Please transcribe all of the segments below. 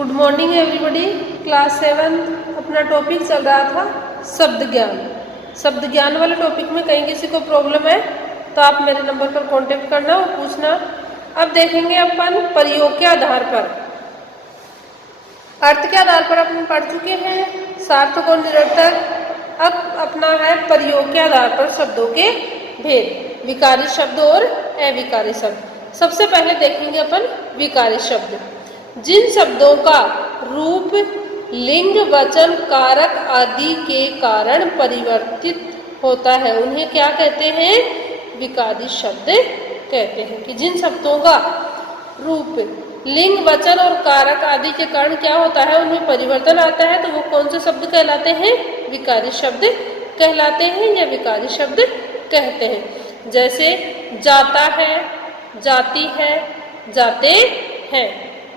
Good morning everybody. Class 7 अपना topic चल रहा था शब्द ज्ञान। शब्द ज्ञान वाले टॉपिक में कहीं किसी को प्रॉब्लम है तो आप मेरे नंबर पर कांटेक्ट करना और पूछना। अब देखेंगे अपन प्रयोग के आधार पर, अर्थ के आधार पर अपन पढ़ चुके हैं सार्थक और निरर्थक। अब अपना है प्रयोग के आधार पर शब्दों के भेद, विकारी शब्द और अविकारी शब्द। सबसे पहले देखेंगे अपन विकारी शब्द। जिन शब्दों का रूप लिंग वचन कारक आदि के कारण परिवर्तित होता है उन्हें क्या कहते हैं? विकारी शब्द कहते हैं। कि जिन शब्दों का रूप लिंग वचन और कारक आदि के कारण क्या होता है, उनमें परिवर्तन आता है, तो वो कौन से शब्द कहलाते हैं? विकारी शब्द कहलाते हैं या विकारी शब्द कहते हैं। जैसे जाता है, जाती है, जाते हैं,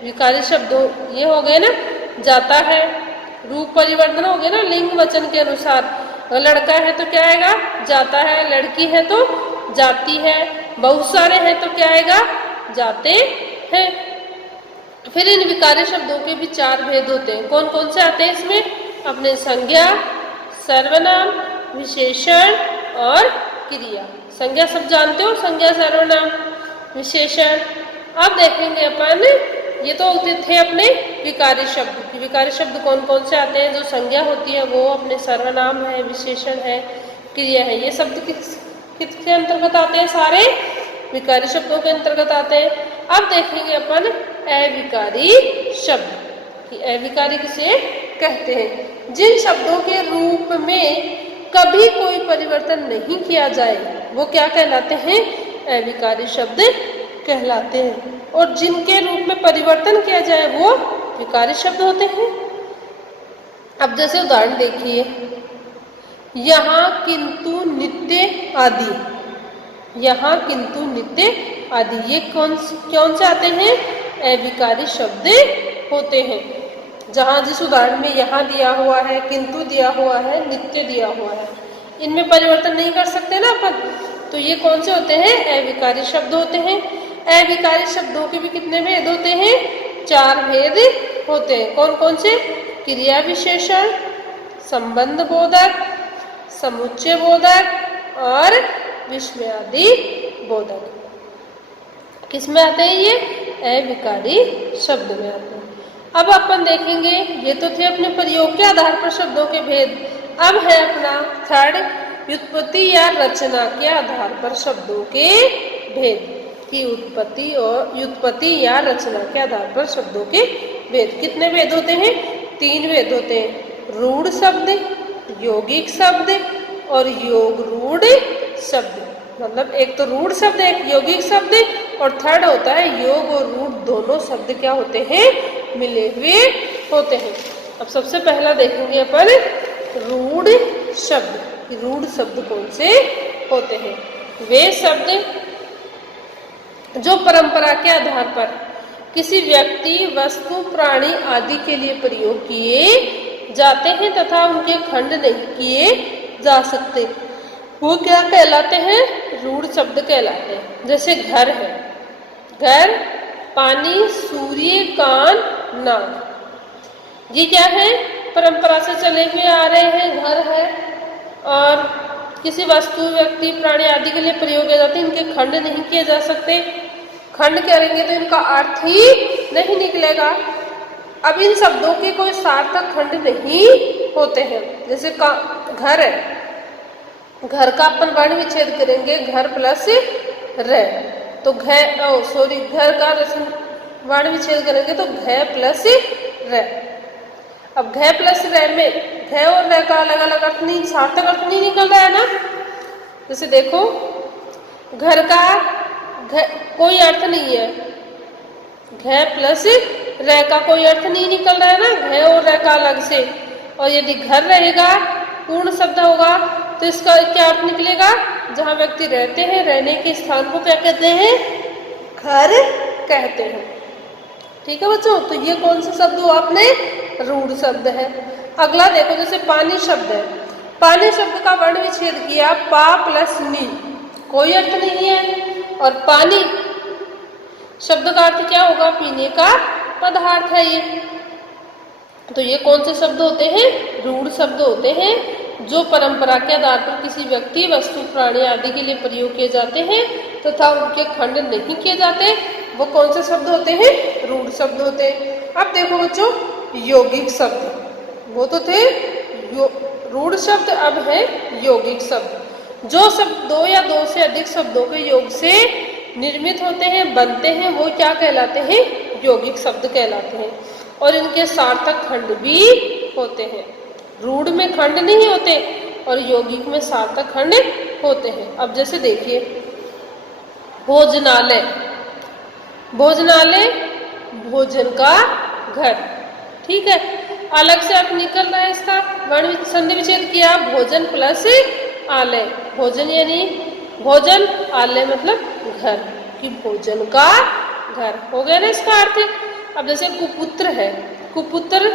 विकारी शब्द ये हो गए ना। जाता है, रूप परिवर्तन हो गया ना लिंग वचन के अनुसार। लड़का है तो क्या आएगा? जाता है। लड़की है तो जाती है। बहुत सारे हैं तो क्या आएगा? जाते हैं। फिर इन विकारी शब्दों के भी 4 भेद होते हैं। कौन कौन से आते हैं इसमें? अपने संज्ञा, सर्वनाम, विशेषण और क्रिया। संज्ञा सब जानते हो, संज्ञा, सर्वनाम, विशेषण। अब देखेंगे अपन, ये तो थे अपने विकारी शब्द। विकारी शब्द कौन कौन से आते हैं? जो संज्ञा होती है वो, अपने सर्वनाम है, विशेषण है, क्रिया है। ये शब्द किसके अंतर्गत आते हैं? सारे विकारी शब्दों के अंतर्गत आते हैं। अब देखेंगे अपन अविकारी शब्द कि अविकारी किसे कहते हैं? जिन शब्दों के रूप में कभी कोई परिवर्तन नहीं किया जाए वो क्या कहलाते हैं? अविकारी शब्द कहलाते हैं। और जिनके रूप में परिवर्तन किया जाए वो विकारी शब्द होते हैं। अब जैसे उदाहरण देखिए, यहाँ किंतु नित्य आदि, यहाँ किंतु नित्य आदि, ये कौन से आते हैं? अविकारी शब्द होते हैं। जहाँ जिस उदाहरण में यहाँ दिया हुआ है, किंतु दिया हुआ है, नित्य दिया हुआ है, इनमें परिवर्तन नहीं कर सकते ना अपन, तो ये कौन से होते हैं? अविकारी शब्द होते हैं। अविकारी शब्दों के भी कितने भेद होते हैं? 4 भेद होते हैं। कौन कौन से? क्रिया विशेषण, संबंध बोधक, समुच्चय बोधक और विस्मयादि बोधक। किसमें आते हैं ये? अविकारी शब्द में आते हैं। अब अपन देखेंगे, ये तो थे अपने प्रयोग के आधार पर शब्दों के भेद। अब है अपना थर्ड, व्युत्पत्ति या रचना के आधार पर शब्दों के भेद। की उत्पत्ति या रचना के आधार पर शब्दों के भेद। कितने भेद होते हैं? 3 भेद होते हैं। रूढ़ शब्द, यौगिक शब्द और योग रूढ़ शब्द। मतलब एक तो रूढ़ शब्द, एक यौगिक शब्द, और थर्ड होता है योग और रूढ़ दोनों शब्द क्या होते हैं? मिले हुए होते हैं। अब सबसे पहला देखेंगे अपन रूढ़ शब्द। रूढ़ शब्द कौन से होते हैं? वे शब्द जो परंपरा के आधार पर किसी व्यक्ति, वस्तु, प्राणी आदि के लिए प्रयोग किए जाते हैं तथा उनके खंड नहीं किए जा सकते, वो क्या कहलाते हैं? रूढ़ शब्द कहलाते हैं। जैसे घर है, घर, पानी, सूर्य, कान, नाक, ये क्या है? परंपरा से चले हुए आ रहे हैं, घर है। और किसी वस्तु, व्यक्ति, प्राणी आदि के लिए प्रयोग किए जाते हैं, इनके खंड नहीं किए जा सकते। खंड करेंगे तो इनका अर्थ ही नहीं निकलेगा। अब इन शब्दों के कोई सार्थक खंड नहीं होते हैं। जैसे घर है, घर का अपन वर्ण विच्छेद करेंगे, घर प्लस र, तो घर का वर्ण विच्छेद करेंगे तो घ प्लस र। अब घ प्लस र में घ और र का अलग अलग अर्थ नहीं, सार्थक अर्थ नहीं निकल रहा है ना। जैसे देखो, घर का कोई अर्थ नहीं है, घ प्लस र का कोई अर्थ नहीं निकल रहा है ना, घ और र का अलग से। और यदि घर रहेगा, पूर्ण शब्द होगा, तो इसका क्या अर्थ निकलेगा? जहाँ व्यक्ति रहते हैं, रहने के स्थान को क्या कहते हैं? घर कहते हैं। ठीक है बच्चों, तो ये कौन से शब्द हुआ? अपने रूढ़ शब्द है। अगला देखो, जैसे पानी शब्द है। पानी शब्द का वर्ण विच्छेद किया, पा प्लस नी, कोई अर्थ नहीं है। और पानी शब्द का अर्थ क्या होगा? पीने का पदार्थ है ये। तो ये कौन से शब्द होते हैं? रूढ़ शब्द होते हैं जो परंपरा के आधार पर किसी व्यक्ति, वस्तु, प्राणी आदि के लिए प्रयोग किए जाते हैं तथा उनके खंड नहीं किए जाते, वो कौन से शब्द होते हैं? रूढ़ शब्द होते हैं। अब देखो बच्चों, यौगिक शब्द, वो तो थे रूढ़ शब्द, अब है यौगिक शब्द। जो शब्द दो या दो से अधिक शब्दों के योग से निर्मित होते हैं, बनते हैं, वो क्या कहलाते हैं? यौगिक शब्द कहलाते हैं। और इनके सार्थक खंड भी होते हैं। रूढ़ में खंड नहीं होते और यौगिक में सार्थक खंड होते हैं। अब जैसे देखिए, भोजनालय, भोजनालय भोजन का घर, ठीक है। अलग से अब निकल रहा है इसका वर्ण संधि विच्छेद किया, भोजन प्लस आलय, भोजन यानी भोजन, आलय मतलब घर, कि भोजन का घर हो गया ना इसका अर्थ। अब जैसे कुपुत्र है, कुपुत्र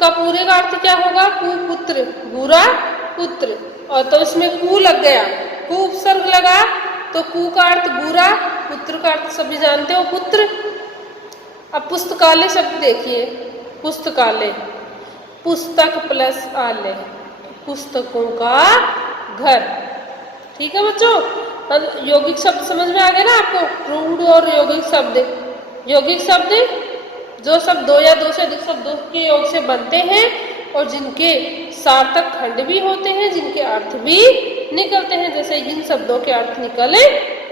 का पूरे का अर्थ क्या होगा? कुपुत्र, बुरा पुत्र, और तो इसमें कु लग गया, कु उपसर्ग लगा तो कु का अर्थ बुरा, पुत्र का अर्थ सभी जानते हो पुत्र। अब पुस्तकालय शब्द देखिए, पुस्तकालय, पुस्तक प्लस आलय, पुस्तकों का घर, ठीक है बच्चों। यौगिक शब्द समझ में आ गया ना आपको? रूढ़ और यौगिक शब्द। यौगिक शब्द जो शब्द दो या दो से अधिक शब्दों के योग से बनते हैं और जिनके सार्थक खंड भी होते हैं, जिनके अर्थ भी निकलते हैं, जैसे इन शब्दों के अर्थ निकल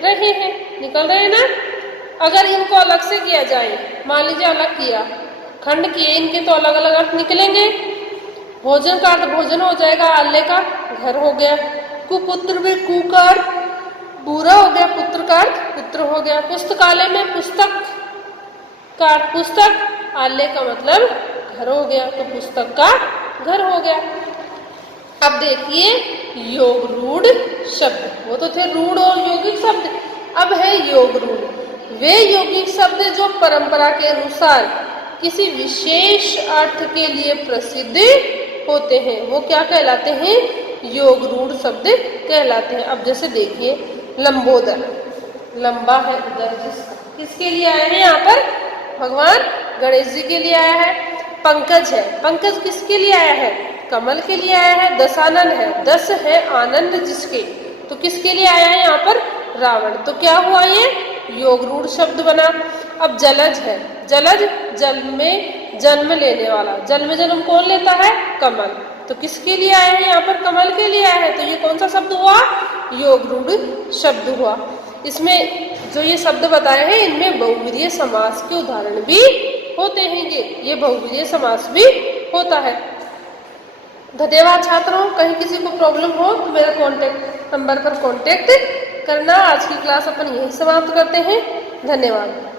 रहे हैं, निकल रहे हैं ना। अगर इनको अलग से किया जाए, मान लीजिए अलग किया, खंड किए इनके, तो अलग अलग अर्थ निकलेंगे। भोजन का अर्थ भोजन हो जाएगा, आलय का घर हो गया, कुपुत्र में कु का अर्थ बुरा हो गया, पुत्र का अर्थ पुत्र हो गया। पुस्तकालय में पुस्तक का अर्थ पुस्तक, आलय का मतलब घर हो गया, तो पुस्तक का घर हो गया। अब देखिए योग रूढ़ शब्द, वो तो थे रूढ़ और यौगिक शब्द, अब है योग रूढ़। वे यौगिक शब्द जो परंपरा के अनुसार किसी विशेष अर्थ के लिए प्रसिद्ध होते हैं, वो क्या कहलाते हैं? योग रूढ़ शब्द कहलाते हैं। अब जैसे देखिए, लंबोदर, लंबा है उधर, किसके लिए आए हैं यहाँ पर? भगवान गणेश जी के लिए आया है। पंकज है, पंकज किसके लिए आया है? कमल के लिए आया है। दशानन है, दस है आनंद जिसके, तो किसके लिए आया है यहाँ पर? रावण। तो क्या हुआ ये? योग रूढ़ शब्द बना। अब जलज है, जलज जल में जन्म लेने वाला, जल में जन्म कौन लेता है? कमल। तो किसके लिए आया है यहाँ पर? कमल के लिए आया है। तो ये कौन सा शब्द हुआ? योग रूढ़ शब्द हुआ। इसमें जो ये शब्द बताए हैं, इनमें बहुव्रीहि समास के उदाहरण भी होते हैं। ये बहुव्रीहि समास भी होता है। धन्यवाद छात्रों। कहीं किसी को प्रॉब्लम हो तो मेरे कॉन्टेक्ट नंबर पर कॉन्टेक्ट करना। आज की क्लास अपन यही समाप्त करते हैं। धन्यवाद।